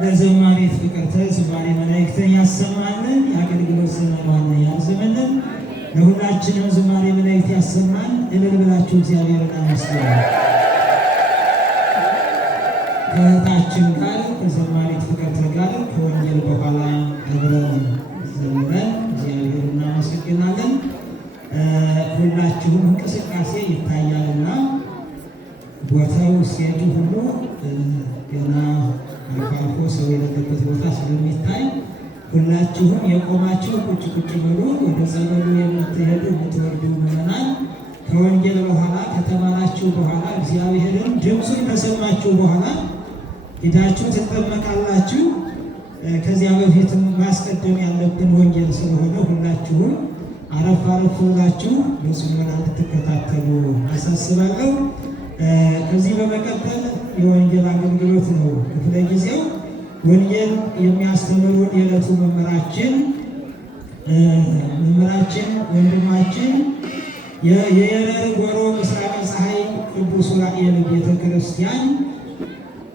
ለዘማሪት ፍቅርተ ዝማሬ መላእክትን ያሰማልን። የአገልግሎት ዘመኗን ያርዝምልን። ለሁላችንም ዝማሬ መላእክት ያሰማን። እልል ብላችሁ እግዚአብሔርን አመስግኑ። ከእህታችን ጋር ከዘማሪት ፍቅርተ ጋር ከወንጌል በኋላ አብረን ዘምረን እግዚአብሔርን እናመሰግናለን። ሁላችሁም እንቅስቃሴ ይታያልና ቦታው ሲሄዱ ሁሉ ገና አልፎ አልፎ ሰው የሌለበት ቦታ ስለሚታይ ሁላችሁም የቆማችሁ ቁጭ ቁጭ ብሎ ወደ ጸበሉ የምትሄዱ የምትወርዱ ምዕመናን ከወንጌል በኋላ ከተማራችሁ በኋላ እግዚአብሔርን ድምፁን ከሰማችሁ በኋላ ሄዳችሁ ትጠመቃላችሁ። ከዚያ በፊትም ማስቀደም ያለብን ወንጌል ስለሆነ ሁላችሁም አረፍ አረፍ ብላችሁ በጽሞና እንድትከታተሉ አሳስባለሁ። ከዚህ በመቀጠል የወንጌል አገልግሎት ነው ክፍለ ጊዜው። ወንጌል የሚያስተምሩን የዕለቱ መምህራችን ወንድማችን የየረር ጎሮ ምስራቅ ፀሐይ ቅዱስ ዑራኤል ቤተ ክርስቲያን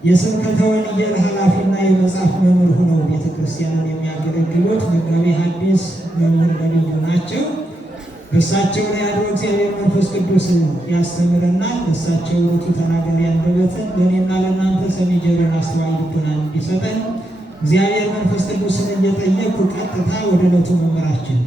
የስብከተ ወንጌል ኃላፊና የመጽሐፍ መምህር ሆነው ቤተ ክርስቲያንን የሚያገለግሉት መጋቤ ሐዲስ መምህር ነቢዩ ናቸው። በእሳቸው ላይ ያለው እግዚአብሔር መንፈስ ቅዱስ ያስተምረናል። በእሳቸው ርቱ ተናጋሪ አንደበትን ለእኔና ለእናንተ ሰሚ ጆሮን አስተዋይ ልቡናን እንዲሰጠን እግዚአብሔር መንፈስ ቅዱስን እየጠየኩ ቀጥታ ወደ ዕለቱ መምህራችን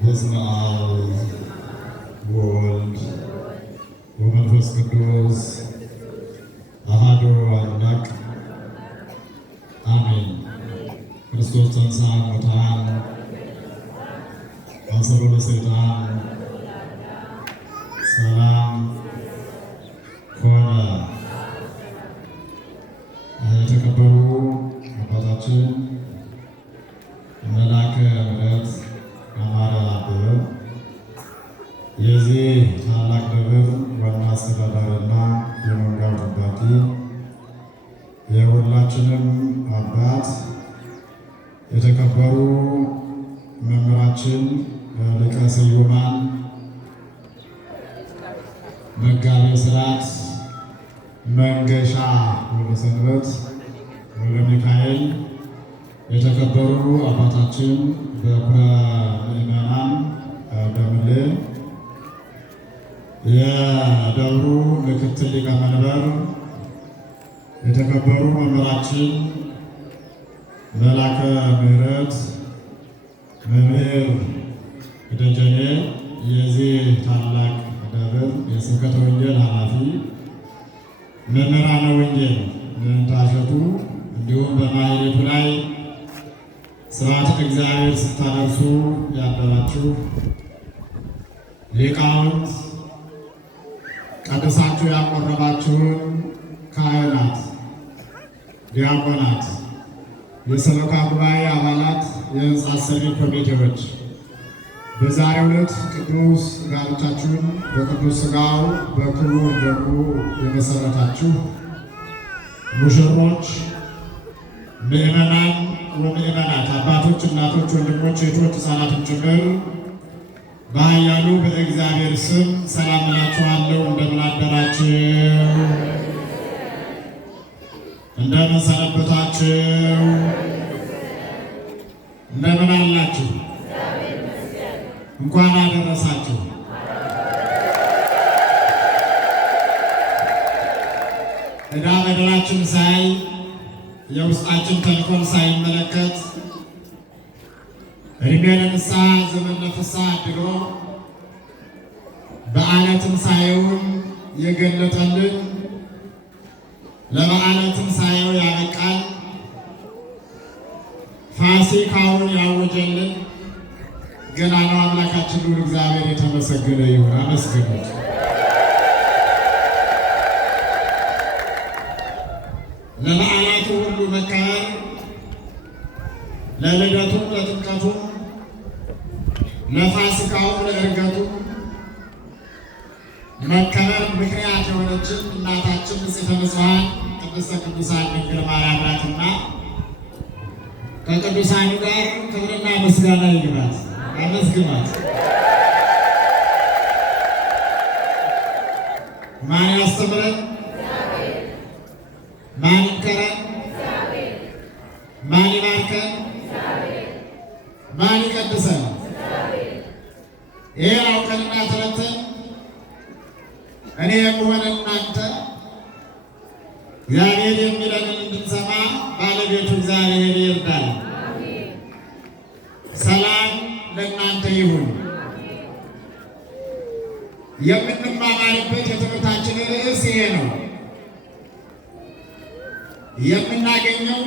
በስመ አብ ወወልድ ወመንፈስ ቅዱስ አሐዱ አምላክ አሜን። ክርስቶስ ተንሥአ እሙታን አሰሮ ለሰይጣን ሰላም ኮነ። የተከበሩ አባታችን መላከ ምሕረት አማረ አበበ የዚህ ታላቅ ደብር ዋና አስተዳዳሪና የመንጋው ጠባቂ፣ የሁላችንም አባት የተከበሩ መምህራችን ሊቀ ስዩማን መጋቤ ሥርዓት መንገሻ ወለሰንበት ወለ ሚካኤል፣ የተከበሩ አባታችን በኩረ ምዕመናን በምሌ፣ የደብሩ ምክትል ሊቀመንበር፣ የተከበሩ መምህራችን መላከ ምሕረት መምህር ደጀኔ፣ የዚህ ታላቅ ደብር የስብከተ ወንጌል ኃላፊ፣ መምህራነ ወንጌል ምንታሸቱ፣ እንዲሁም በማኅሌቱ ላይ ስርዓተ እግዚአብሔር ስታደርሱ ያደራችሁ ሊቃውንት፣ ቀድሳችሁ ያቆረባችሁን ካህናት፣ ዲያቆናት፣ የሰበካ ጉባኤ አባላት፣ የሕንፃ ሰሪ ኮሚቴዎች በዛሬው ዕለት ቅዱስ ጋብቻችሁን በቅዱስ ሥጋው በክቡር ደሙ የመሰረታችሁ ሙሽሮች፣ ምዕመናን ወምዕመናት፣ አባቶች፣ እናቶች፣ ወንድሞች፣ እህቶች፣ ሕፃናትን ጭምር በኃያሉ በእግዚአብሔር ስም ሰላም እላችኋለሁ። እንደምን አደራችሁ? እንደምን ሰነበታችሁ? እንደምን አላችሁ? እንኳን አደረሳችሁ። ዕዳ በደላችን ሳይ የውስጣችን ተንኮል ሳይመለከት ዕድሜ ለንስሐ ዘመን ለፍስሐ አድሎ በዓለ ትንሣኤውን የገለጠልን ለበዓለ ትንሣኤው ያበቃን ፋሲካውን ያወጀልን ገናናው አምላካችን ልዑል እግዚአብሔር የተመሰገነ ይሁን። አመስግኑት። ለበዓላቱ ሁሉ መከበር፣ ለልደቱም፣ ለጥምቀቱም፣ ለፋሲካውም፣ ለዕርገቱም መከበር ምክንያት የሆነችን እናታችን ንጽሕተ ንጹሐን ቅድስተ ቅዱሳን ድንግል ማርያም ናትና ከቅዱሳኑ ጋር ክብርና ምስጋና ይግባት። አመስግኗት። ማን ያስተምረን? ማን ይምከረን? ማን ይባርከን? ማን ይቀድሰን? ይሄ አውቀንና ተረድተን እኔ የምሆን እናንተ እግዚአብሔር የሚለንን እንድንሰማ ባለቤቱ እግዚአብሔር ይርዳል። ሰላም ለእናንተ ይሁን። የምንማማርበት የትምህርታችን ርዕስ ይሄ ነው። የምናገኘው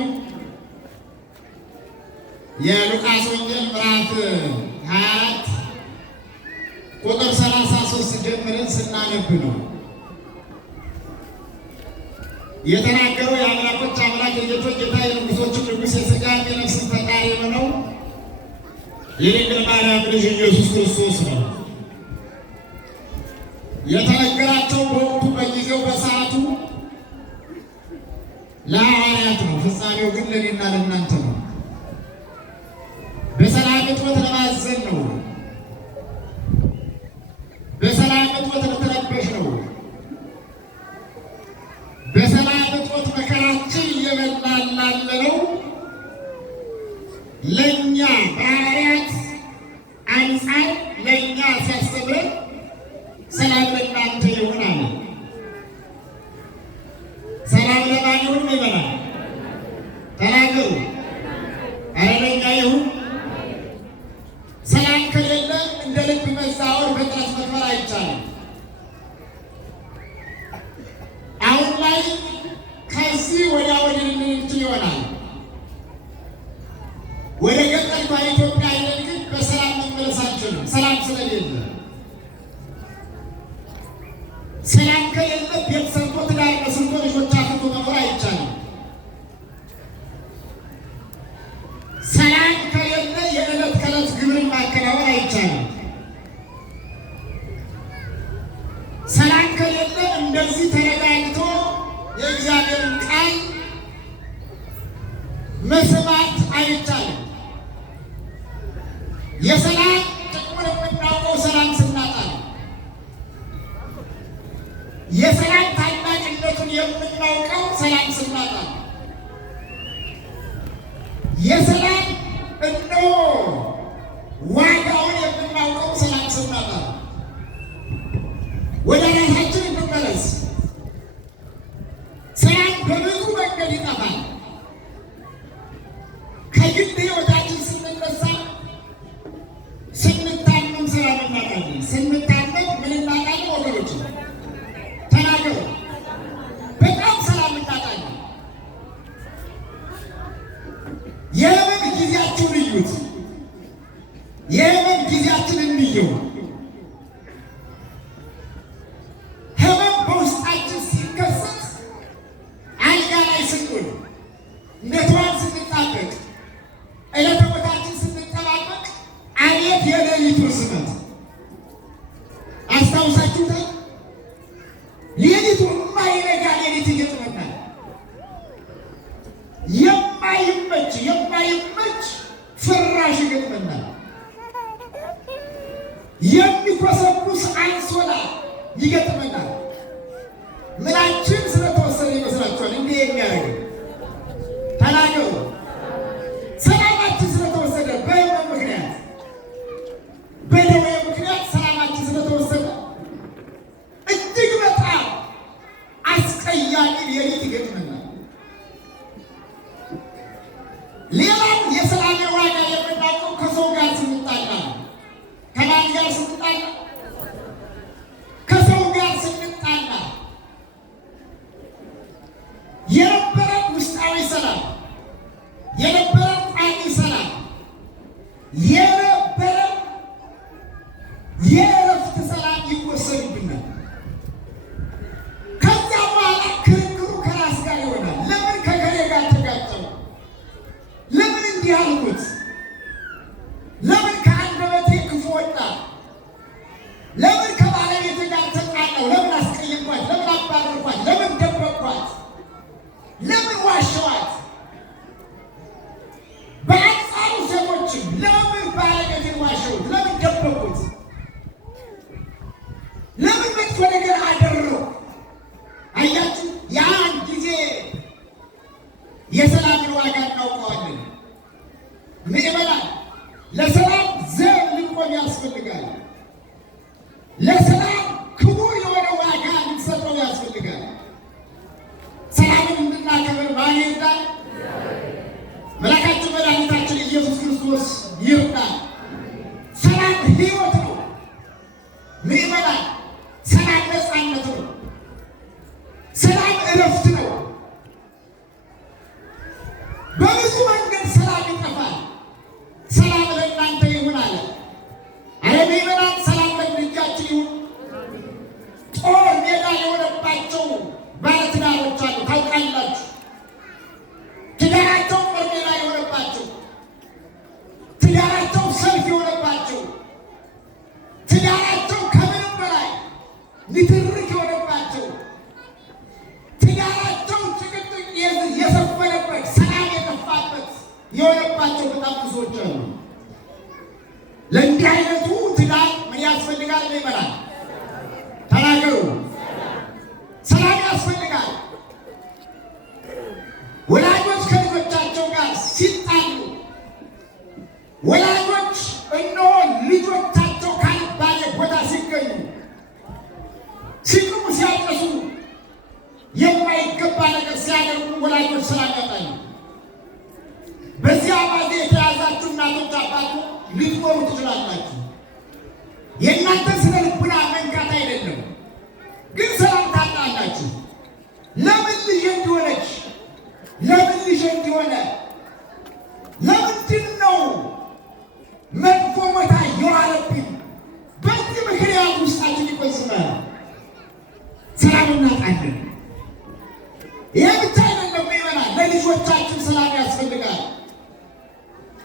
የሉቃስ ወንጌል ምዕራፍ 24 ቁጥር 33 ጀምረን ስናነብ ነው። የተናገረው የአምላኮች አምላክ የጌቶች ጌታ የንጉሶችም ንጉሥ የሥጋም የነፍስም ፈጣሪ የሆነው የድንግል ማርያም ልጅ ኢየሱስ ክርስቶስ ነው። የተነገራቸው በወቅቱ በጊዜው በሰዓቱ ለሐዋርያት ነው። ፍጻሜው ግን ለእኔና ለእናንተ ነው። በሰላም እጦት ለማዘን ነው። በሰላም እጦት ለተረበሽ ነው። በሰላም እጦት መከራችን እየበላን ላለነው ለእኛ በሐዋርያት አንጻር ለእኛ ሲያስተምረን ሰላም ለእናንተ ይሁን አለ። ሰላም ለማን ይሁን ይበላል? ተናገሩ። ኧረ ለእኛ ይሁን። ሰላም ከሌለ እንደ ልብ መዛወር በጥረት መክበር አይቻልም። አሁን ላይ ከዚህ ወዲያ ወዲህ ልንል ይሆናል። ወደ ገጠሪቷ ኢትዮጵያ ሄደን ግን በሰላም መመለስ አንችልም። ሰላም ስለሌለ ሰላም ከሌለ ቤት ሰርቶ ትዳር መስርቶ ልጆች አፍርቶ መኖር አይቻልም። ሰላም ከሌለ የዕለት ከዕለት ግብርን ማከናወን አይቻልም። ሰላም ከሌለ እንደዚህ ተረጋግቶ የእግዚአብሔርን ቃል መስማት አይቻልም። የሰላም ጥቅሙን የምናውቀው ሰላም ስናጣ ነው። የሰላም ታላቅነቱን የምናውቀው ሰላም ስናጣ ነው። የሰላም እነሆ ዋጋውን የምናውቀው ሰላም ስናጣ ነው። ወደ ራሳችን እንመለስ። ሰላም በብዙ መንገድ ይጠፋል። ከግል ሕይወታችን ስንነሳ ስንታመም ሰላም እናጣለን። ስንታመም ምን እናጣለን? ወገኖች ተናገሩ። በጣም ሰላም እናጣለን። የህመም ጊዜያችሁን እዩት። የህመም ጊዜያችንን እንየው። ህመም በውስጣችን ሲከሰት አልጋ ላይ ስንሆን እንደተዋን ስንጣበቅ ዕለተ ሞታችን ስንጠባበቅ አቤት የሌሊቱ ርዝመት አስታውሳችሁታል? ሌሊቱ የማይነጋ ሌሊት ይገጥመናል። የማይመች ፍራሽ ይገጥመናል። የሚኮሰኩስ አንሶላ ይገጥመናል። ምናችን ስለተወሰነ ይመስላችኋል እንዲህ የሚያደርግ? ተናገሩ። ሰላማችን ስለተወሰደ በህመም ምክንያት በደዌ ምክንያት ሰላማችን ስለተወሰደ እጅግ በጣም አስቀያሚ ሌሊት ይገጥመናል። ሌላው የሰላም ዋጋ የምናውቀው ከሰው ጋር ስንጣላ ነው። ከማን ጋር ስንጣላ? ከሰው ጋር ስንጣላ የነበረ ለምን ዋሸዋት? በአንጻሩ ሴቶችም ለምን ባለቤቴን ዋሸሁት? ለምን ደበቁት? ለምን መጥፎ ነገር አደረጉ? አያችሁ፣ ያን ጊዜ የሰላምን ዋጋ እናውቀዋለን። ምዕመናን፣ ለሰላም ዘብ ልንቆም ያስፈልጋል። ለሰላም ክቡር የሆነ ዋጋ ልንሰጠው ያስፈልጋል። ሰላምን እንድናከብር ማን ይርዳል? መላካችን መድኃኒታችን ኢየሱስ ክርስቶስ ይርዳል። ሰላም ሕይወት ነው። ምዕመናን፣ ሰላም ነፃነት ነው። ሰላም እረፍት ነው። በብዙ መንገድ ሰላም ይጠፋል። ሰላም ለእናንተ ይሁን አለ። አረ ምዕመናን፣ ሰላም በእጃችን ይሁን። ጦር ሜዳ የሆነባቸው ባለትዳሮች አሉ፣ ታውቃላችሁ። ትዳራቸው ጦር ሜዳ የሆነባቸው፣ ትዳራቸው ሰልፍ የሆነባቸው፣ ትዳራቸው ከምንም በላይ ንትርክ የሆነባቸው፣ ትዳራቸው ጭቅጭቅ የሰፈነበት፣ ሰላም የጠፋበት የሆነባቸው በጣም ብዙዎች አሉ። ለእንዲህ አይነቱ ትዳር ምን ያስፈልጋል? ይመራል። ተናገሩ። ሰላም ያስፈልጋል። ወላጆች ከልጆቻቸው ጋር ሲጣሉ፣ ወላጆች እነሆ ልጆቻቸው ካልባሌ ቦታ ሲገኙ፣ ሲቅሙ፣ ሲያጨሱ፣ የማይገባ ነገር ሲያደርጉ ወላጆች ሰላም ያጣሉ። በዚያ አባዜ የተያዛችሁ እናቶች፣ አባቱ ልትኖሩ ትችላላችሁ። የእናንተ ስነ ልቡና መንካት አይደለም፣ ግን ሰላም ታጣላችሁ። ለምን ልጄ እንዲሆነች፣ ለምን ልጄ እንዲሆነ፣ ለምንድን ነው መጥፎ ቦታ የዋለብኝ? በዚህ ምክንያት ውስጣችን ይቆዝማል፣ ሰላም እናጣለን። ይህ ብቻ አይደለም ይበላል። ለልጆቻችን ሰላም ያስፈልጋል፣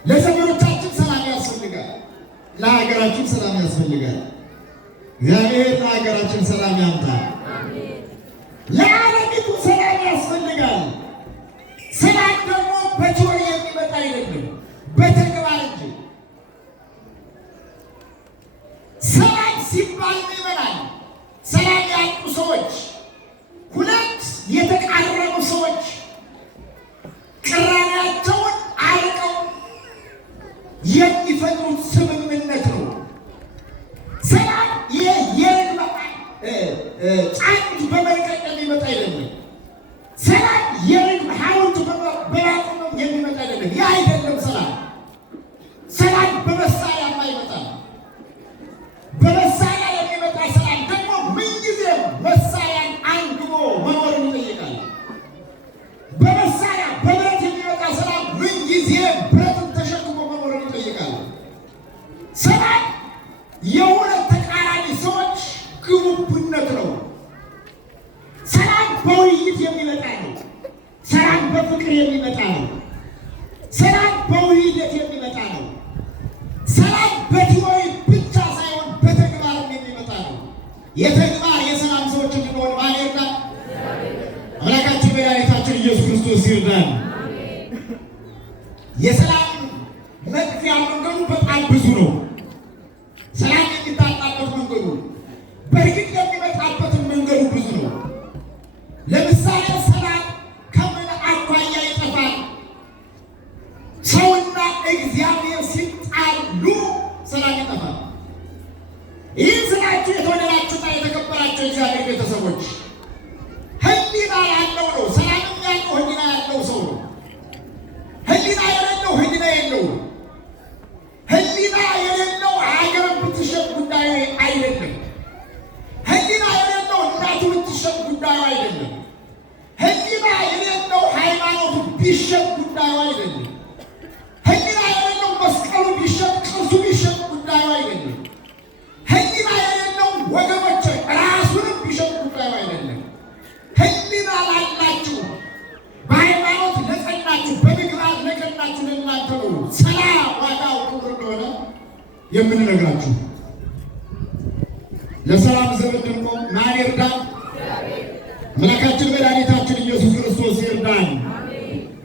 ለዘመዶቻችን ሰላም ያስፈልጋል፣ ለሀገራችን ሰላም ያስፈልጋል። እግዚአብሔር ለሀገራችን ሰላም ያምጣል። ለዓለሚቱ ሰላም ያስፈልጋል። ሰላም ደግሞ በጆሮ የሚመጣ አይደለም፣ በተግባር እንጂ። ሰላም ሲባል ይበላል። ሰላም ያጡ ሰዎች፣ ሁለት የተቃረቡ ሰዎች ቅራኔያቸውን አርቀው የሚፈጥሩት ስምምነት ነው። ሰላም የርግብ ጫጩት በመልቀቅ የሚመጣ አይደለም። ሰላም የርግብ ሐውልት በማቆም የሚመጣ አይደለም። ያ አይደለም ሰላም። ሰላም በመሳሪያም አይመጣም። በመሳሪያ የሚመጣ ሰላም ደግሞ ምንጊዜም መሳሪያን አንግቦ መኖርን ይጠይቃል። በመሳሪያ በብረት የሚመጣ ሰላም ምንጊዜም ብረትን ተሸክሞ መኖርን ይጠይቃል። ሰላም የሁለት ተቃራኒ ሰዎች ግቡብነት ነው። ሰላም በውይይት የሚመጣ ነው። ሰላም በፍቅር የሚመጣ ነው። ሰላም በውይይት የሚመጣ ነው። ሰላም በቲዎሪ ብቻ ሳይሆን በተግባርም የሚመጣ ነው። የተግባር የሰላም ሰዎች እንድንሆን ማን ይርዳን? አምላካችን መድኃኒታችን ኢየሱስ ክርስቶስ ይርዳን። የሰላም መጥፊያ መንገዱ በጣም ብዙ ነው። ሰላም የሚታጣበት መንገዱ፣ በእርግጥ የሚመጣበትን መንገዱ ብዙ ነው። ለምሳሌ ሰላም ከምን አኳያ ይጠፋል? ሰውና እግዚአብሔር ሲጣሉ ሰላም ይጠፋል። ይህን ስላችሁ የተወደዳችሁና የተከበራችሁ እግዚአብሔር ቤተሰቦች፣ ሕሊና ያለው ነው። ሰላም ያለው ሕሊና ያለው ሰው ነው። ሕሊና የሌለው ሕሊና የለው። ሕሊና የሌለው ሀገር ብትሸጥ ጉዳዩ አይደለም። ሕሊና የሌለው እናቱ ብትሸጥ ጉዳዩ አይደለም። ሕሊና የሌለው ሃይማኖቱ ቢሸጥ ጉዳዩ አይደለም። ሕሊና የሌለው መስቀሉ ቢሸጥ፣ ቅርሱ ቢሸጥ ጉዳዩ አይደለም። ሕሊና የሌለው ወገኖች ራሱንም ቢሸጥ ጉዳዩ አይደለም። ሕሊና ላላችሁ፣ በሃይማኖት ለጸናችሁ፣ በምግባር ለቀናችሁ ለእናንተ ነው ሰላም ዋጋው ክብር እንደሆነ የምንነግራችሁ። ለሰላም ዘብ እንድንቆም ማን ይርዳን? አምላካችን መድኃኒታችን ኢየሱስ ክርስቶስ ይርዳን። ይርዳን።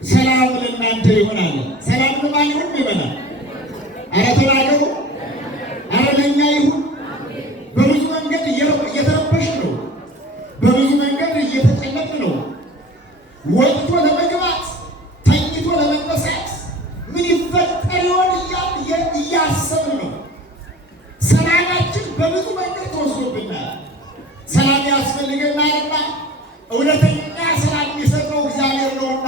ሰላም ለእናንተ ይሁን አለ። ሰላም ለማን ይሁን ይበላል? ኧረ ተናገሩ። ኧረ ለእኛ ይሁን። በብዙ መንገድ እየተረበሽ ነው። በብዙ መንገድ እየተጨነቅ ነው። ወጥቶ ለመግባት ተኝቶ ለመነሳት ምን ይፈጠር ይሆን እያሰብን ነው። ሰላማችን በብዙ መንገድ ተወስዶብናል። ሰላም ያስፈልገናልና እውነተኛ ሰላም የሚሰጠው እግዚአብሔር ነውና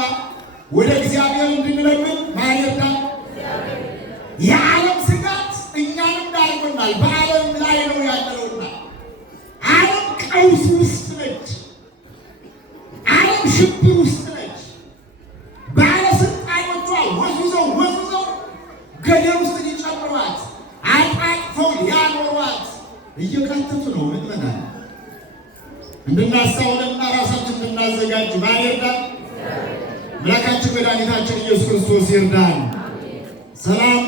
ወደ እግዚአብሔር እንድንለምን ማን ይርዳን? የዓለም ስጋት እኛንም ዳርጎናል። በዓለም ላይ ነው ያለውና ዓለም ቀውስ ውስጥ ነች። ዓለም ሽብር ውስጥ ነች። ባለስልጣኖቿ ወዝውዘው ገደል ውስጥ ሊጨምሯት አጣጥፈው ሊያኖሯት እየቃተቱ ነው። ምንመናል እንድናስተውልና ራሳችን እንድናዘጋጅ ማን ይርዳን? አምላካችን መድኃኒታችን ኢየሱስ ክርስቶስ ይርዳን። ሰላም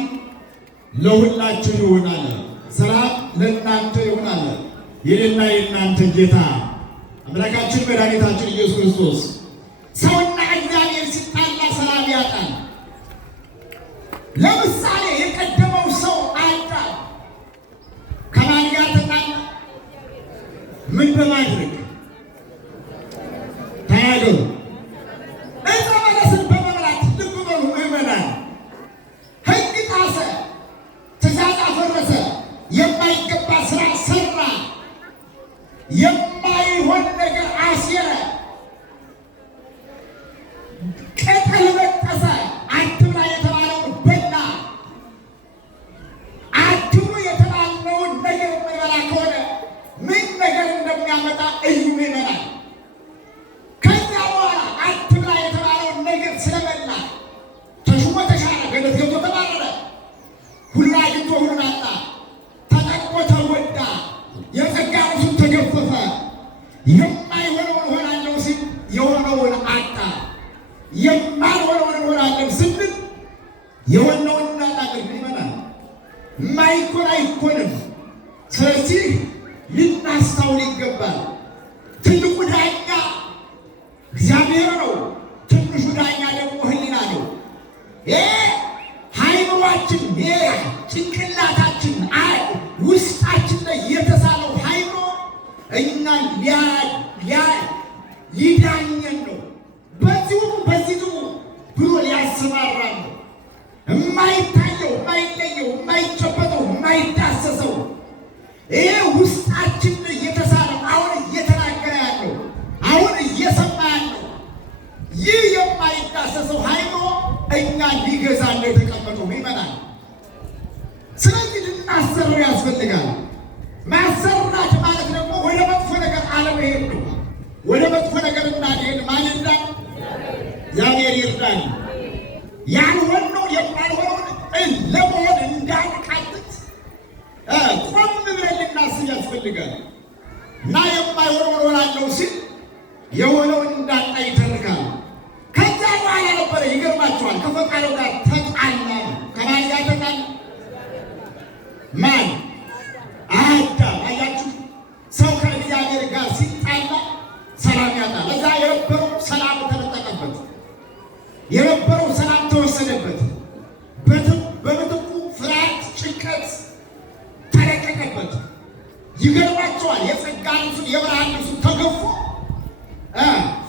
ለሁላችሁ ይሁን አለ። ሰላም ለእናንተ ይሁን አለ። የኔና የእናንተ ጌታ አምላካችን መድኃኒታችን ኢየሱስ ክርስቶስ ሰውና እግዚአብሔር ሲጣላ ሰላም ያጣል። ለምሳሌ የቀደመው ሰው አዳም ከማን ጋር ተጣላ? ምን በማድረግ ተናገሩ? ዕፀ በለስን በመብላት። ልብ በሉ ምዕመናን፣ ሕግ ጣሰ፣ ትእዛዝ አፈረሰ፣ የማይገባ ስራ ሰራ፣ የማይሆን ነገር አሴረ፣ ቅጠል በጠሰ፣ አትብላ የተባለውን በላ። አትብሉ የተባለውን ነገር የማይበላ ከሆነ ምን ነገር እንደሚያመጣ እዩ ይመናል። ከዚያ በኋላ አትብላ የተባለውን ነገር ስለበላ ተሹሞ ተሻረ፣ ገነት ገብቶ ተባረረ። ሁሉ አግኝቶ ሁሉን አጣ፣ ተጠቅሞ ተጎዳ፣ የጸጋ ልብሱን ተገፈፈ። የማይሆነውን እሆናለሁ ሲል የሆነውን አጣ። የማልሆነውን እሆናለሁ ስንል የሆነውን እናጣለን ይመናል። የማይኮን አይኮንም። ስለዚህ ልናስተውል ይገባል። ትልቁ ዳኛ እግዚአብሔር ነው። ትንሹ ዳኛ ደግሞ ሕሊና ነው። ሃይምሯችን ጭንቅላታችን ውስጣችን ላይ የተሳለው ሃይምሮ እኛን ሊዳኘን ነው። በዚህ ውጡ በዚህ ግቡ ብሎ ሊያሰማራን ነው። የማይታየው የማይለየው የማይጨበጠው የማይዳሰሰው ይሄ ውስጣችን እየተሳለው አሁን እየተናገረ ያለው አሁን እየሰማ ያለው ይህ የማይዳሰሰው ሃይምሮ እኛ ሊገዛ ነው የተቀመጠው ይመናል። ስለዚህ ልናሰረው ያስፈልጋል። ማሰራት ማለት ደግሞ ወደ መጥፎ ነገር አለመሄድ ነው። ወደ መጥፎ ነገር እንዳንሄድ ማን ይርዳን? እግዚአብሔር ይርዳን። ያልሆነው የማልሆነውን ለመሆን እንዳንቃትት ቆም ብለን ልናስብ ያስፈልጋል። እና የማይሆነውን እሆናለሁ ሲል የሆነውን እንዳጣ ይተርካል። ከዛ በኋላ ነበረ ይገርማቸዋል፣ ከፈጣሪው ጋር ተጣላ። ከማን ጋር ተጣላ? ማን? አዳም። አያችሁ፣ ሰው ከእግዚአብሔር ጋር ሲጣላ ሰላም ያጣል። እዛ የነበረው ሰላም ተነጠቀበት፣ የነበረው ሰላም ተወሰደበት። በምትኩ ፍርሃት፣ ጭንቀት ተለቀቀበት። ይገርማቸዋል። የጸጋ ልብሱን የብርሃን ልብሱን ተገፎ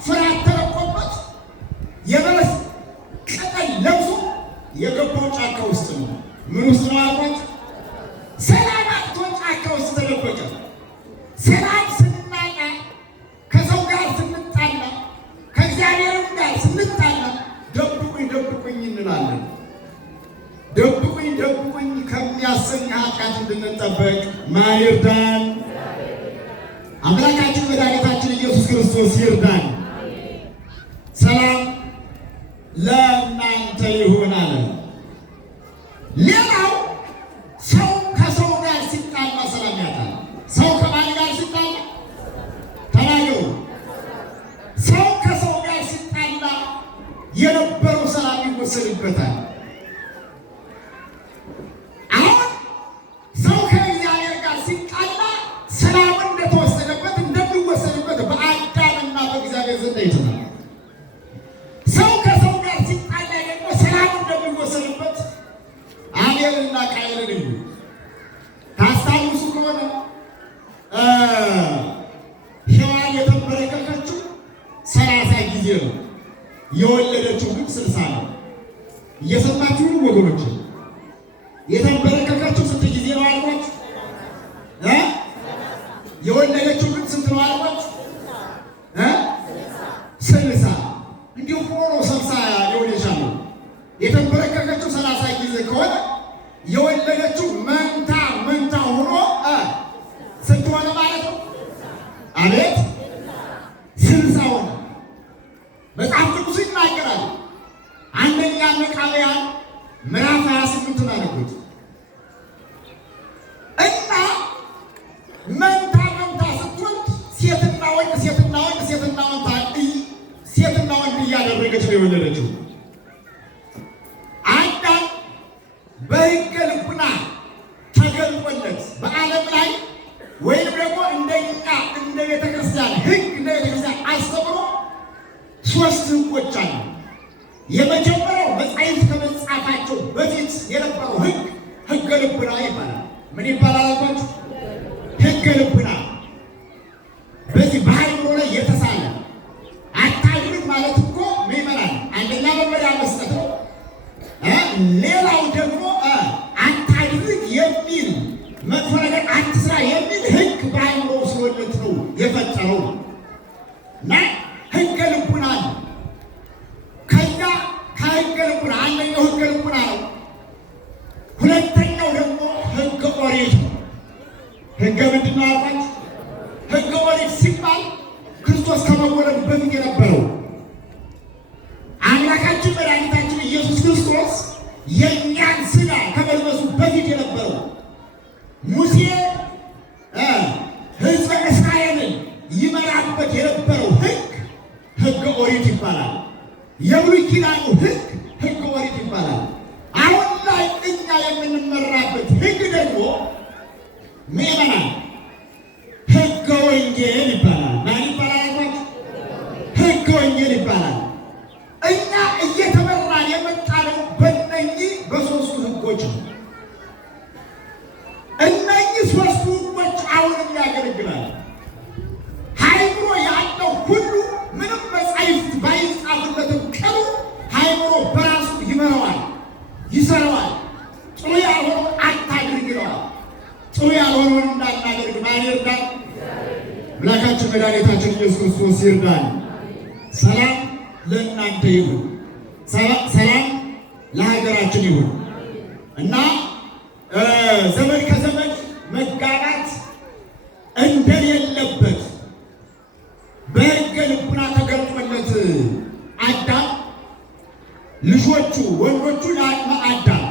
ፍርሃት ተለቆበት የበለስ ቅጠል ለብሶ የገባው ጫካ ውስጥ ነው። ምን ውስጥ ነው አልኳቸው? ሰላም አጥቶ ጫካ ውስጥ ተለበቀ። ሰላም ስንናጣ፣ ከሰው ጋር ስንጣላ፣ ከእግዚአብሔርም ጋር ስንጣላ ደብቁኝ ደብቁኝ እንላለን። ደብቁኝ ደብቁኝ ከሚያሰኝ ኃጢአት እንድንጠበቅ ማን ይርዳን? አምላካችን መድኃኒታችን ኢየሱስ ክርስቶስ ይርዳን። ሰላም ለእናንተ ይሁን አለ። ሌላው ሰው ከሰው ጋር ሲጣላ ሰላም ያጣል። ሰው ከማን ጋር ሲጣላ ተናገሩ? ሰው ከሰው ጋር ሲጣላ የነበረው ሰላም ይወሰድበታል። አሁን ሰው ከእግዚአብሔር ጋር ሲጣላ ሰላም እንደተወሰደበት እንደሚወሰድበት በአዳምና በእግዚአብሔር ዘንድ አይተናል። የወለደችው ግን 60 ነው። እየሰማችሁ ነው ወገኖች? የተንበረከከችው ስንት ጊዜ ነው አልኳችሁ? የወለደችው ግን ስንት ነው አልኳችሁ? 60። እንዲሁ ሆኖ 60 ሊሆን ይችላል። የተንበረከከችው 30 ጊዜ ከሆነ የወለደችው መንታ ሆኖ ስንት ሆነ ማለት ነው? አቤት 60 ሆነ። መጽሐፍ ቅዱስ ይናገራል። አንደኛ መቃብያን ምዕራፍ 28 አለበት እና መንታ ስትወልድ ሴትና ወንድ እያደረገች ነው የወለደችው። አዳም በሕገ ልቡና ተገልጦለት በዓለም ላይ ወይም ደግሞ እንደኛ እንደ ቤተክርስቲያን ሕግ እንደ ቤተክርስቲያን አስተምሮ 3 ሕጎች አሉ። የመጀመሪያው መጻሕፍት ከመጻፋቸው በፊት የነበረው ሕገ ልቡና ይባላል። ምን ይባላል አልኳችሁ? ሕገ ልቡና። በዚህ በአእምሮ ላይ የተሳለ አታድርግ ማለት እኮ ምዕመናን አንደኛ መመሪያ መስጠት ነው። ሌላው ደግሞ አታድርግ የሚል መጥፎ ነገር አትስራ የሚል ሕግ በአእምሮ ስለወለት ነው የፈጠረው እና ሕገ ልቡና ነው። ከዛ ከሕገ ልቡና አንደኛው ሕገ ልቡና ነው። ሁለተኛው ደግሞ ሕገ ኦሪት ነው። ሕገ ምንድን ነው አልኳችሁ? ሕገ ኦሪት ሲባል ክርስቶስ ከመወለዱ በፊት የነበረው አምላካችን መድኃኒታችን ኢየሱስ ክርስቶስ የእኛን ሥጋ ከመልበሱ በፊት የነበረው ሙሴ ሕዝበ እስራኤልን ይመራበት የነበረው ሕገ ኦሪት ይባላል። የብሉይ ኪዳኑ ሕገ ኦሪት ይባላል። አሁን ላይ እኛ የምንመራበት ሕግ ደግሞ ምዕመናን ሕገ ወንጌል ይባላል። ማን ይባላል? ሕገ ወንጌል ይባላል። እኛ እየተመራን የመጣነው በእነኚህ በ3ቱ ሕጎች ነው። እነኚህ 3ቱ ሕጎች አሁንም ያገለግላል። አእምሮ ያለው ሁሉ ምንም መጻሕፍት ባይጻፍለትም ቅሉ አእምሮ በራሱ ይመራዋል፣ ይሰራዋል። ጥሩ ያልሆነውን አታድርግ ይለዋል። ጥሩ ያልሆነውን እንዳናደርግ ማን ይርዳል? አምላካችን መድኃኒታችን ኢየሱስ ክርስቶስ ይርዳል። ሰላም ለእናንተ ይሁን፣ ሰላም ለሀገራችን ይሁን እና ዘመድ ከዘመድ መጋባት እንደሌለበት በሕገ ልቡና ተገልጦለት አዳም ልጆቹ ወንዶቹ ለአቅመ አዳም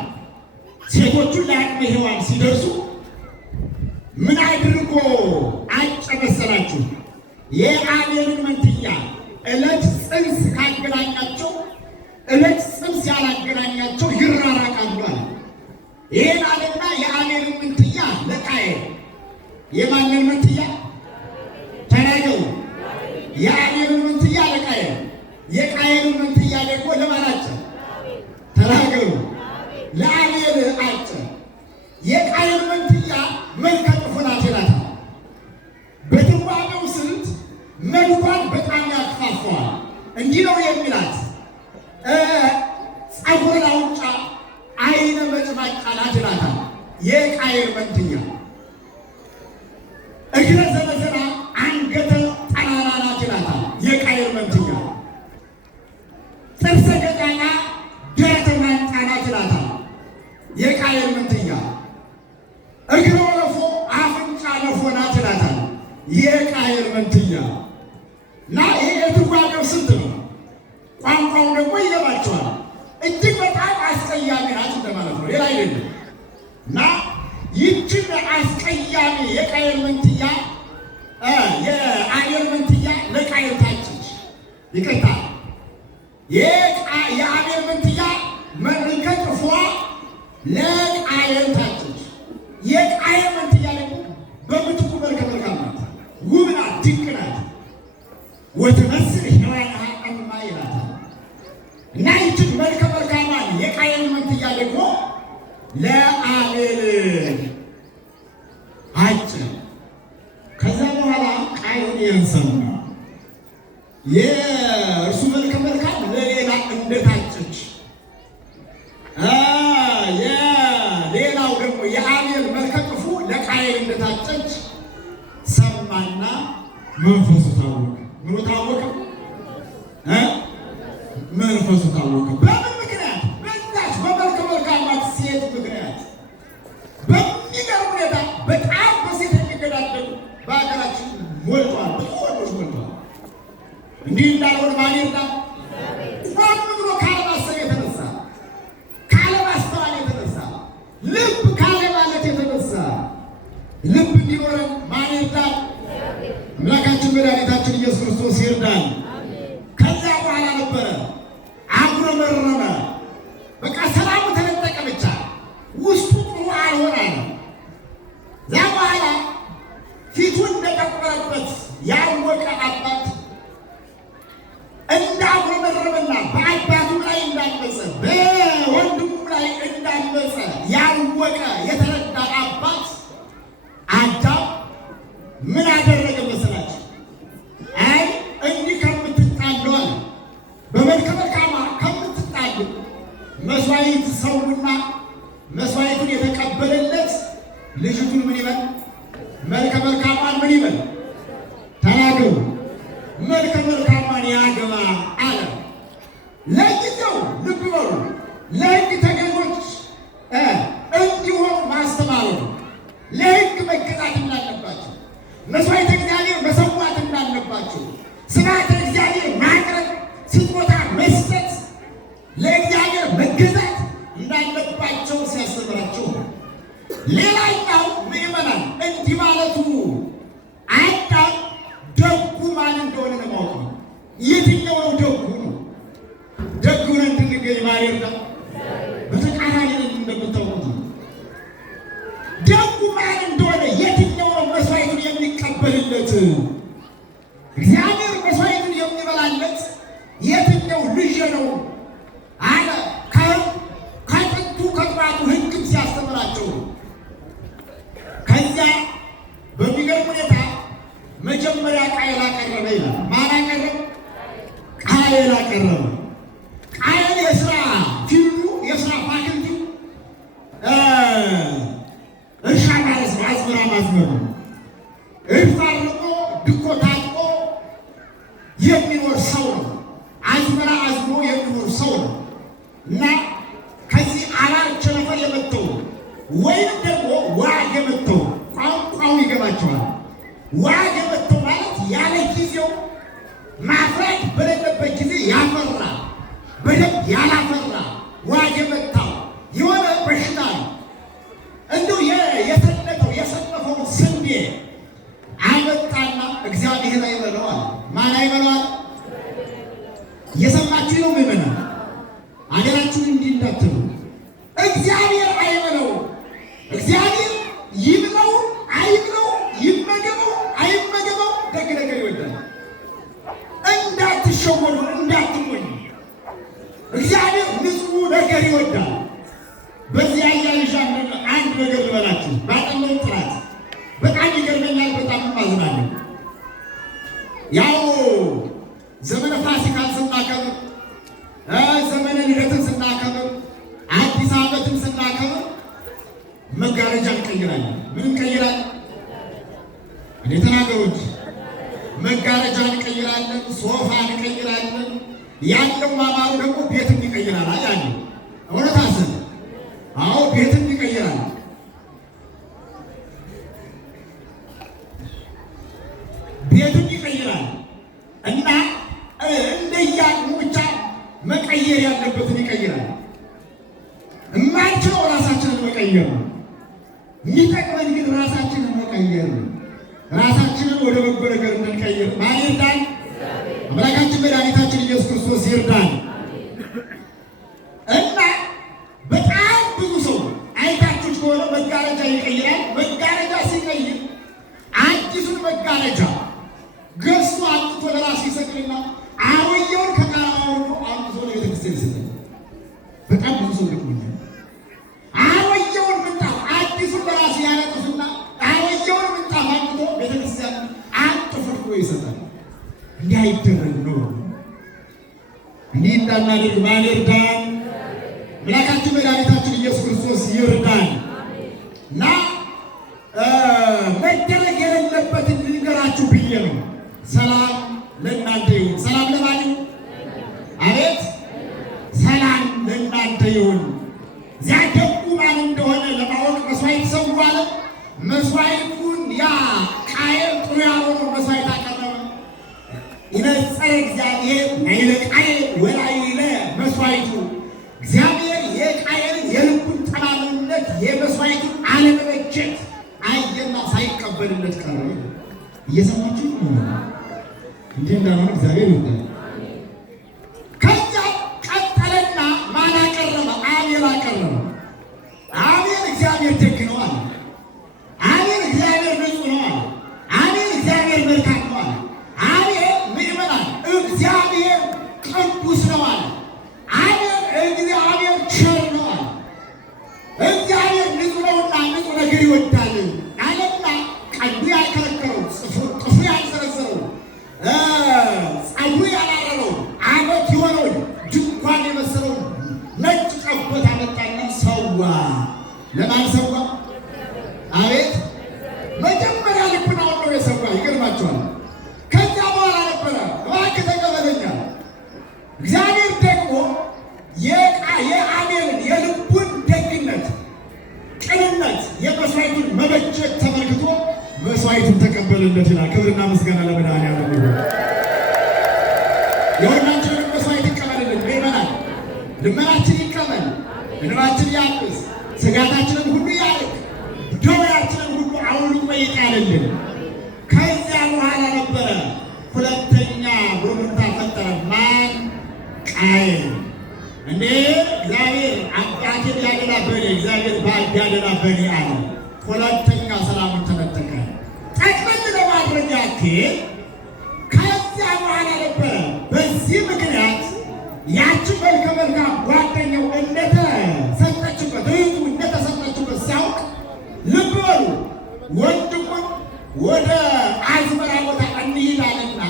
ሴቶቹ ለአቅመ ሔዋን ሲደርሱ ምን አድርጎ አጨ መሰላችሁ? የአቤልን መንትያ ዕለት ጽንስ ካገናኛቸው ዕለት ጽንስ ያላገናኛቸው ይራራቃሉ አለ። ይህን አለና የአቤልን መንትያ ለቃየል የማንን መንትያ ተናገሩ? የአቤልን መንትያ ለቃየል፣ የቃየልን መንትያ ደግሞ ለማን አጨ? ተናገሩ። ለአቤል አጨ። የቃየል መንትያ መልከ ጥፉ ናት ይላታል። በትርጓሜው ስልት መልኳን በጣም ያክፋፈዋል። እንዲህ ነው የሚላት ጸጉረ ላውጫ አይነ መጭማጫ ናት ይላታል። የቃየል መንትያ እግረ ዘነዘና አንገተ ጠናና ናት ይላታል። የቃየል መንትያ ጥርሰ ገጫና ደረተ ማንጫ ናት ይላታል። የቃየል መንትያ እግረ ወለፎ አፍንጫ ለፎ ናት ይላታል። የቃየል መንትያ እና ይሄ የትርጓሜው ስልት ነው። ቋንቋው ደግሞ ይገባቸዋል። እጅግ በጣም አስቀያሚ ናት እንደማለት ነው፣ ሌላ አይደለም። እና ይህችን አስቀያሚ የቃየል መንትያ የአቤል መንትያ ለቃየል ታጨች። ይቅርታ፣ የአቤል መንትያ መልከ ጥፏ ለቃየል ታጨች። የቃየል መንትያ ደግሞ በምትኩ መልከ መልካም ናት፣ ውብ ናት፣ ድንቅ ናት። ወትመስል ሔዋን ሀቀማ ይላታል። እና ይህችን መልከ መልካሟን የቃየል መንትያ ደግሞ ለአቤል አጨ። ከዛ በኋላ ቃየል ይህን ሰማ። የእርሱ መልከ መልካም ለሌላ እንደታጨች ሌላው ደግሞ የአቤል መልከ ጥፉ ለቃየል እንደታጨች ሰማና መንፈሱ ታወቀ። ምኑ ታወቀ? መንፈሱ ታወቀ። በምን ምክንያት? በዛች በመልከ መልካማት ሴት ምክንያት። በሚገርም ሁኔታ በጣም በሴት የሚገዳደሉ በሀገራችን ሞልቷል። ብዙ ወንዶች ሞልቷል። እንዲህ እንዳልሆን ማኔታ ቆም ብሎ ካለማሰብ የተነሳ ካለማስተዋል የተነሳ ልብ ካለማለት የተነሳ ልብ እንዲኖረን ማኔታ አምላካችን መድኃኒታችን ኢየሱስ ክርስቶስ ይርዳል። ከዛ በኋላ ነበረ አጉረመረመ። በቃ ሰላሙ ተነጠቀ። ብቻ ውስጡ ጥሩ አልሆነ። ዛ በኋላ ፊቱን እንደጠቆረበት ያወቀ አባት እንዳጉረመረመና በአባቱም ላይ እንዳመፀ በወንድሙም ላይ እንዳመፀ ያወቀ የተረዳ አባት አዳም ምን አደረገ መሰላችሁ? አይ እንዲህ ከምትጣሉ አለ በመልከ መልካማ ከምትጣሉ መስዋዕት ሰውና መስዋዕቱን የተቀበለለት ልጅቱን ምን ይበል? መልከ መልካማን ምን ይበል? ተናገሩ። መልከ መልካማን ያገባ አለ። ለጊዜው ልብ በሉ፣ ለሕግ ተገዦች እንዲሆኑ ማስተማሩ ነው። ለሕግ መገዛት እንዳለባቸው፣ መስዋዕተ እግዚአብሔር መሰዋት እንዳለባቸው፣ ስርዓተ እግዚአብሔር ማቅረብ፣ ስጦታ መስጠት፣ ለእግዚአብሔር መገዛት እንዳለባቸው ሲያስተምራቸው፣ ሌላኛው ምዕመናን እንዲህ ማለቱ አዳም ደጉ ማን እንደሆነ ለማወቅ ነው። የትኛው ነው ደጉ ነው? ደጉ ነው እንድንገኝ ማለት ነው። በተቃራኒ እንደምታውቁት ደጉ ማን እንደሆነ የትኛው ነው መስዋዕቱን የሚቀበልለት እግዚአብሔር መስዋዕቱን የሚበላለት የትኛው ልጅ ነው አለ። ከጥንቱ ከጥራቱ ሕግም ሲያስተምራቸው ከዚያ በሚገርም ሁኔታ መጀመሪያ ቃየል አቀረበ ይላል። ማን አቀረበ? ቃየል አቀረበ። ቃየል የስራ ፊልዱ የስራ ፋክልቲ እርሻ ማለት ነው። አዝመራ ማዝመር ነው። እርሻ አርቆ ድኮ ታጥቆ የሚኖር ሰው ነው። አዝመራ አዝሞ የሚኖር ሰው ነው እና ከዚህ አላር ቸነፈር የመተው ወይም ደግሞ ዋግ የመተው ቋንቋው ይገባቸዋል። ዋግ የመተው ማለት ያለ ጊዜው ማፍራት በሌለበት ጊዜ ያፈራ በደንብ ያላፈራ ዋግ የመታው የሆነ በሽታ ነው። እንደው የሰነፈውን ስንዴ አመጣና እግዚአብሔር አይበለዋል። ማን አይበለዋል? እየሰማችሁ ነው ምዕመናን? አገራችሁን እንዲህ እንዳትሉ። እግዚአብሔር አይበለው። እግዚአብሔር ይብለው አይብለው፣ ይመገበው አይመገበው፣ ደግ ነገር ይወዳል። እንዳትሸወዱ፣ እንዳትሞኙ። እግዚአብሔር ንጹሕ ነገር ይወዳል። በዚህ አያይሻ አንድ ነገር ልበላችሁ። ባጠለው ጥራት በጣም ይገርመኛል። በጣም ማዝናለሁ። ያው ዘመነ ፋሲካን ስናከብር፣ ዘመነ ልደትን ስናከብር፣ አዲስ ዓመትን ስናከብር መጋረጃ እንቀይራለን። ምን እንቀይራለን? እኔ ተናገሩት። መጋረጃ እንቀይራለን፣ ሶፋ እንቀይራለን። ያለው ማማሩ ደግሞ ቤትም ይቀይራል። አያለ እውነት አሰብ። አዎ ቤትም ይቀይራል። ቤትም ይቀይራል እና እንደያቅሙ ብቻ መቀየር ያለበትን ይቀይራል። እማንችለው ራሳችንን መቀየር ነው። የሚጠቅመን ግን ራሳችንን መቀየር ነው። ራሳችንን ወደ በጎ ነገር እንድንቀይር ማን ይርዳን? አምላካችን መድኃኒታችን ኢየሱስ ክርስቶስ ይርዳን። እና በጣም ብዙ ሰው አይታችሁ ከሆነ መጋረጃ ይቀይራል። መጋረጃ ሲቀይር አዲሱን መጋረጃ ገዝቶ አምጥቶ ለራሱ ይሰቅልና አሮጌውን ከቃራውሮ አምጥቶ ለቤተክርስቲያን ይሰጣል። በጣም ብዙ ሰው ልኩኛል። አሮጌውን ምንጣፍ አዲሱን ለራሱ ያነጥፍና አሮጌውን ምንጣፍ አምጥቶ ቤተክርስቲያን አንጥፎ ይሰጣል። እንዲህ አይደረግ ነው። እንዲህ እንዳናደርግ ማን ይርዳን? አምላካችን መድኃኒታችን ኢየሱስ ክርስቶስ ይርዳን። እና መደረግ የሌለበትን ልንገራችሁ ብዬ ነው። ሰላም ለእናንተ ይሁን። ሰላም ለማን ይሁን? አቤት ሰላም ለእናንተ ይሁን። እዚያ ደጉ ማን እንደሆነ ለማወቅ መስዋዕት ሰዋለ። መስዋዕቱን ያ ቃየል ጥሩ ያልሆነ መስዋዕት አቀረበ። ይነጸረ እግዚአብሔር ናይለ ቃየል ወላይለ መስዋዕቱ። እግዚአብሔር የቃየልን የልቡን ጠማምነት የመስዋዕቱን አለመበጀት አየና ሳይቀበልለት ቀረ። እየሰማችሁ እንዲህ እንዳልሆነ እግዚአብሔር ይወዳል። ከዚያ ቀጠለና ማን አቀረበ? አቤል አቀረበ። አቤል እግዚአብሔር ደግ ነው አለ። አቤል እግዚአብሔር ንጹሕ ነው አለ። አቤል እግዚአብሔር መልካም ነው አለ። አቤል ምእመናን እግዚአብሔር ቅዱስ ነው አለ። አቤል እግዚአብሔር ቸር ነው አለ። እግዚአብሔር ንጹሕ ነውና ንጹሕ ነገር ይወዳል አለና ቀንዱ ያልከረከረው ጥፍሩ ያልዘረዘረው ጸጉሩ ያላረረው አመት የሆነውን ድንኳን የመሰለውን ነጭ ጠቦት አመጣና ሰዋ። ለማን ሰዋ? አቤት መጀመሪያ ልቡናውን ነው የሰዋ። ይገርማቸዋል። ከዚያ በኋላ ነበረ እባክህ ተቀበለኛ። እግዚአብሔር ደግሞ የአቤልን የልቡን ደግነት፣ ቅንነት፣ የመስዋዕቱን መበጀት ተመልክቶ መስዋዕቱን ተቀበልለት ይላል። ክብርና ምስጋና ለመድኃኒዓለም ይሁን። የሁላችንን መስዋዕት ይቀበልልን። ይመናል ልመናችን ይቀበል፣ እንባችን ያብስ፣ ስጋታችንን ሁሉ ያርቅ፣ ደዌያችንን ሁሉ አውልቆ ይጣልልን። ከዚያ በኋላ ነበረ ሁለተኛ ጎልማሳ ፈጠረ። ማን? ቃየል። እኔ እግዚአብሔር አባቴን ያደላ በኔ እግዚአብሔር ባል ያደላ በኔ አለ። ሁለተኛ ሰላሙን ተነጠቀ። ጠቅልል ለማድረግ ያክል ከዚያ በኋላ ነበረ በዚህ ምክንያት ያቺ መልከ መልካም ጓደኛው እንደተሰጠችበት እህቱ እንደተሰጠችበት ሲያውቅ ልብ በሉ ወንድሙን ወደ አዝመራ ቦታ እንሂዳለና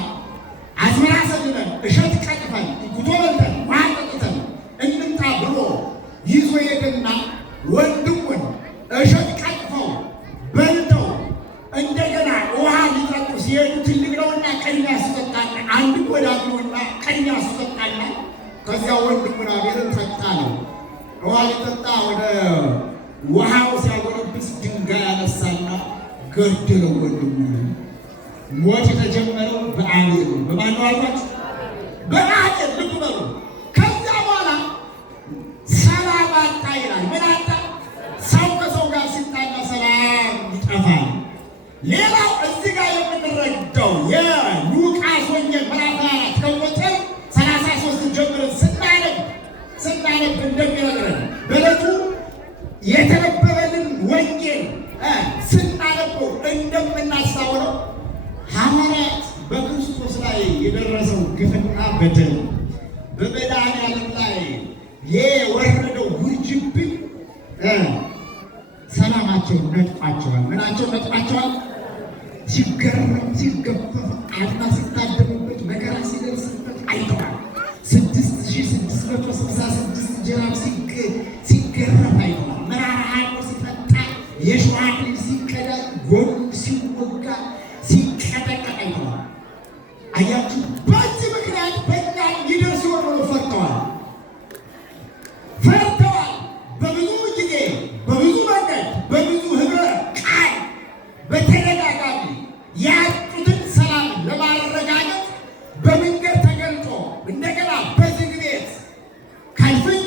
አዝመራ ሰድነን እሸት ቀጥፈን ጉቶ በልተን ውሃ ጠጥተን እንምጣ ብሎ ይዞ ሄደና ወንድሙን እሸት ቀጥፈው በልተው እንደገና ውሃ ሊጠጡ ሲሄዱ ትልቅ ነውና ቀኛ ስጠጣና አንድ ጎዳም ነውና ቀኛ ስጠጣና ከዚያ ወንድሙን አቤልን ጠጣ ነው። ውሃ ሊጠጣ ወደ ውሃው ሲያጎረብስ ድንጋይ ያነሳና ገደለው ወንድሙን። ሞት የተጀመረው በአቤል ነው። በማን ነው አልኳችሁ? በአቤል። ልብ በሉ። ከዚያ በኋላ ሰላም አጣ ይላል። ምን አጣ? ሰው ከሰው ጋር ሲጣላ ሰላም ይጠፋል። ሌላው እዚህ ጋር የምንረዳው የሉቃስ ወንጌል ምዕራፍ 4 ከቁጥር 33 ጀምረን ስናነብ እንደሚነግረን በዕለቱ የተነበበልን ወንጌል ስናነበው እንደምናስታውለው ሐዋርያት በክርስቶስ ላይ የደረሰው ግፍና በደል፣ በመድኃኒዓለም ላይ የወረደው ውርጅብኝ ሰላማቸውን ነጥቋቸዋል። ምናቸው ነጥቋቸዋል? ሲገረም ሲገፈፍ አድማ ሲታደምበት መከራ ሲደርስበት አይተዋል። 6666 ጅራፍ ሲገረፍ አይተዋል። መራራ ሐሞት ሲጠጣ የሸዋ አክሊል ሲቀዳል፣ ጎኑ ሲወጋ ሲቀጠቀጥ አይተዋል። አያችሁ፣ በዚህ ምክንያት በእኛ ይደርስ ይሆን ብሎ ፈርተዋል። በብዙ ጊዜ በብዙ መንገድ በብዙ ህብረ ቃል በተደጋጋሚ ያጡትን ሰላም ለማረጋገጥ በመንገድ ተገልጦ እንደገና በዝግ ቤት ከልፍኝ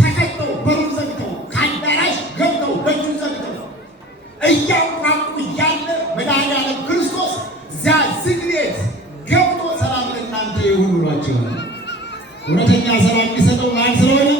ተከተው በሩን ዘግተው ከአዳራሽ ገብተው ደጁን ዘግተው እያንኳኩ እያለ መድኃኒዓለም ክርስቶስ እዚያ ዝግ ቤት ገብቶ ሰላም ለእናንተ ይሁን ብሏቸዋል። እውነተኛ ሰላም የሚሰጠው ማን ስለሆነ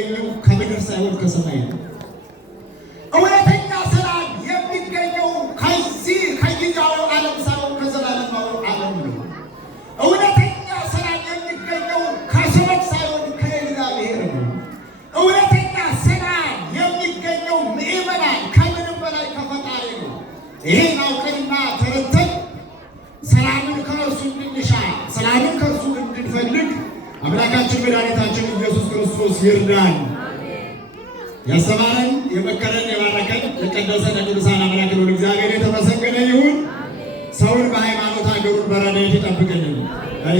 የሚገኘው ከምድር ሳይሆን ከሰማይ ነው። እውነተኛ ሰላም የሚገኘው ከዚህ ከጊዜያዊ ዓለም ሳይሆን ከዘላለማዊ ዓለም ነው። እውነተኛ ሰላም የሚገኘው ከሰዎች ሳይሆን ከእግዚአብሔር ነው። እውነተኛ ሰላም የሚገኘው ምእመናን ከምንም በላይ ከፈጣሪ ነው። ይሄን አውቀንና ተረድተን ሰላምን ከእርሱ እንድንሻ ሰላምን ከእርሱ እንድንፈልግ አምላካችን መድኃኒታችን ኢየሱስ ክርስቶስ ይርዳን። ያስተማረን የመከረን የባረከን የቀደሰን ቅዱሳን አምላክ ነው እግዚአብሔር የተመሰገነ ይሁን። ሰውን በሃይማኖት ሀገሩን በረድኤት ይጠብቅልን።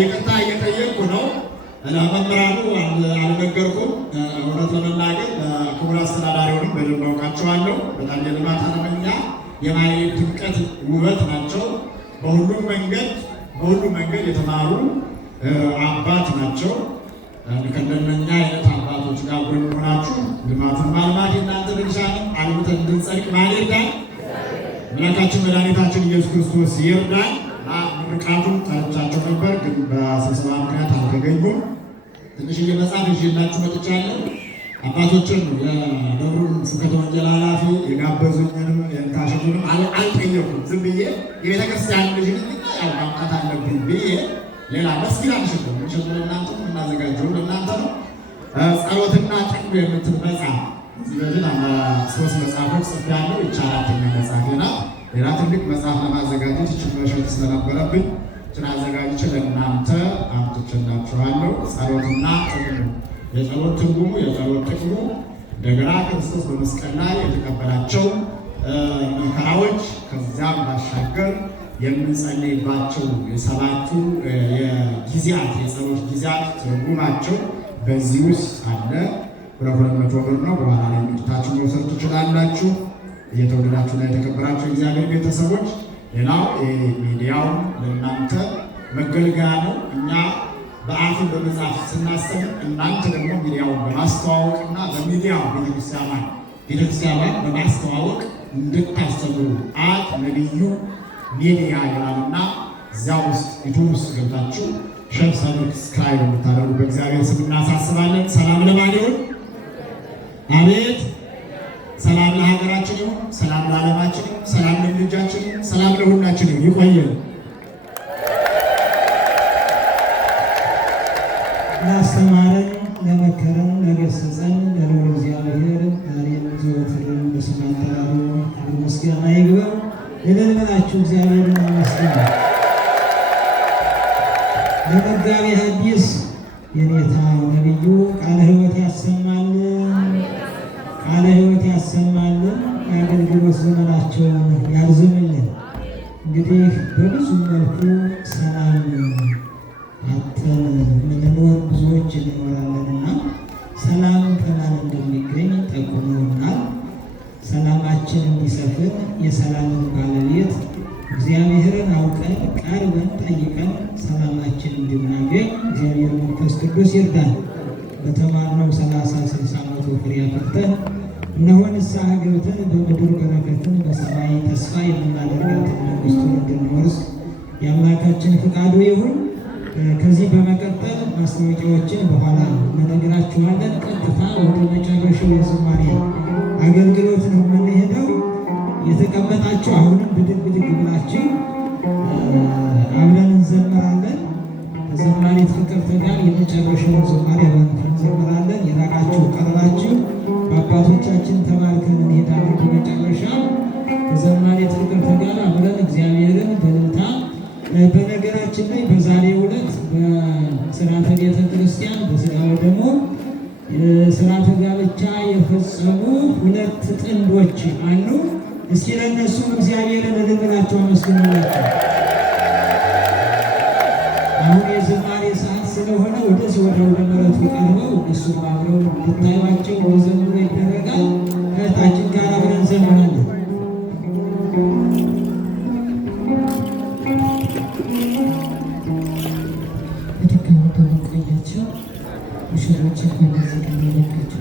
ይቅርታ እየጠየቅኩ ነው። ለመምህራኑ አልነገርኩም። እውነት ለመናገር ክቡር አስተዳዳሪውንም በደንብ አውቃቸዋለሁ። በጣም የልማት አለመኛ የማየት ድምቀት ውበት ናቸው። በሁሉም መንገድ የተማሩ አባት ናቸው። ከእነኛ አይነት አባቶች ጋር አብረን ሆናችሁ ልማቱን ማልማት የእናንተ ድርሻ ነው። አልምተን እንድንጸድቅ ማን ይርዳን? አምላካችን መድኃኒታችን ኢየሱስ ክርስቶስ ይርዳን። ምርቃቱን ጠርቻቸው ነበር፣ ግን በስብሰባ ምክንያት አልተገኙም። ትንሽዬ መጽሐፍ ይዤላችሁ መጥቻለሁ። አባቶችን የደብሩን ስብከተ ወንጌል ኃላፊ የጋበዙኝንም የታሸጉንም አልጠየኩም። ዝም ብዬ የቤተክርስቲያን ልጅ ያው ማምጣት አለብኝ ብዬ ሌላ መስጊድ አንሽልም። ምንሽሉ ለእናንተ የምናዘጋጀው ለእናንተ ነው። ጸሎትና ጥቅም የምትል መጽሐፍ እዚህ በፊት 3 መጽሐፎች ጽፌያለሁ። ይህች 4ኛ መጽሐፌ ናት። ሌላ ትልቅ መጽሐፍ ለማዘጋጀት ይህችን መሸጥ ስለነበረብኝ ይህችን አዘጋጅቼ ለእናንተ አምጥቼላችኋለሁ። ጸሎትና ጥቅሙ፣ የጸሎት ትርጉሙ፣ የጸሎት ጥቅሙ፣ እንደገና ክርስቶስ በመስቀል ላይ የተቀበላቸው መከራዎች፣ ከዚያም ባሻገር የምንጸልይባቸው የሰባቱ የጊዜያት የጸሎት ጊዜያት ትርጉማቸው በዚህ ውስጥ አለ። 200 ብር ነው። በኋላ ላይ ምርታችሁ መውሰድ ትችላላችሁ። እየተወደዳችሁና የተከበራችሁ እግዚአብሔር ቤተሰቦች፣ ሌላው ሚዲያው ለእናንተ መገልገያ ነው። እኛ በአፍን በመጻፍ ስናስተምር፣ እናንተ ደግሞ ሚዲያውን በማስተዋወቅና በሚዲያው ቤተክርስቲያኗን በማስተዋወቅ እንድታስተምሩ ነቢዩ ሚዲያ ይላልና እዚያ ውስጥ ዩቱብ ውስጥ ገብታችሁ ሸር ሰብስክራይብ እንድታደርጉ በእግዚአብሔር ስም እናሳስባለን። ሰላም ለማን ይሁን? አቤት። ሰላም ለሀገራችን ይሁን፣ ሰላም ለዓለማችን ይሁን፣ ሰላም ለልጆቻችን ይሁን፣ ሰላም ለሁላችን ይሁን። ይቆየን። ላስተማረን፣ ለመከረን፣ ለገሰጸን ለልዑል እግዚአብሔር ዛሬም ዘወትርም በስመ አጠራሩ ምስጋና ይግባው። እልል በላችሁ እግዚአብሔርን አመስግኑ። ለመጋቤ ሐዲስ የኔታ ነቢዩ ቃለ ሕይወት ያሰማልን፣ ቃለ ሕይወት ያሰማልን። የአገልግሎት ዘመናቸውን ያርዝምልን። እንግዲህ በብዙ መልኩ ሰላም አጥተን የምንኖር ብዙዎች እንኖራለንና ሰላም ከማን እንደሚገኝ ጠቁመውናል። ሰላማችን እንዲሰፍን የሰላምን ባለቤት እግዚአብሔርን አውቀን ቀርበን ጠይቀን ሰላማችን እንድናገኝ እግዚአብሔር መንፈስ ቅዱስ ይርዳን። በተማርነው 30፣ 60 መቶ ፍሬ አፍርተን እነሆ ንስሐ ገብተን በምድር በረከትን በሰማይ ተስፋ የምናደርጋትን መንግሥቱን እንድንወርስ የአምላካችን ፍቃዱ ይሁን። ከዚህ በመቀጠል ማስታወቂያዎችን በኋላ እንነግራችኋለን። ቀጥታ ወደ መጨረሻው የዝማሬ አገልግሎት ነው የምንሄደው። የተቀመጣችሁ አሁንም ብድግ ብላችሁ አብረን እንዘምራለን። ከዘማሪት ፍቅርተ ጋር የመጨረሻውን ዝማሬ አብረን እንዘምራለን። የራቃችሁ ቀረባችሁ በአባቶቻችን ተባርከን እንሄዳለን። በመጨረሻ ከዘማሪት ፍቅርተ ጋር አብረን እግዚአብሔርን በእልልታ በነገራችን ላይ በዛሬው ዕለት በሥርዓተ ቤተ ክርስቲያን በሥጋው ደግሞ ሥርዓተ ጋብቻ የፈጸሙ 2 ጥንዶች አሉ። እስኪ ለእነሱም እግዚአብሔርን እልል ብላችሁ አመስግኑላቸው። አሁን የዝማሬ ሰዓት ስለሆነ ወደዚህ ወደ ምሕረቱ ቀርበው እነሱም አብረው እንድታዩዋቸው በዘምሩ ይደረጋል። ከእህታችን ጋር አብረን ዘምራለን። ሙሽሮች እንኳን ለዚህ ቀን ያበቃችሁ።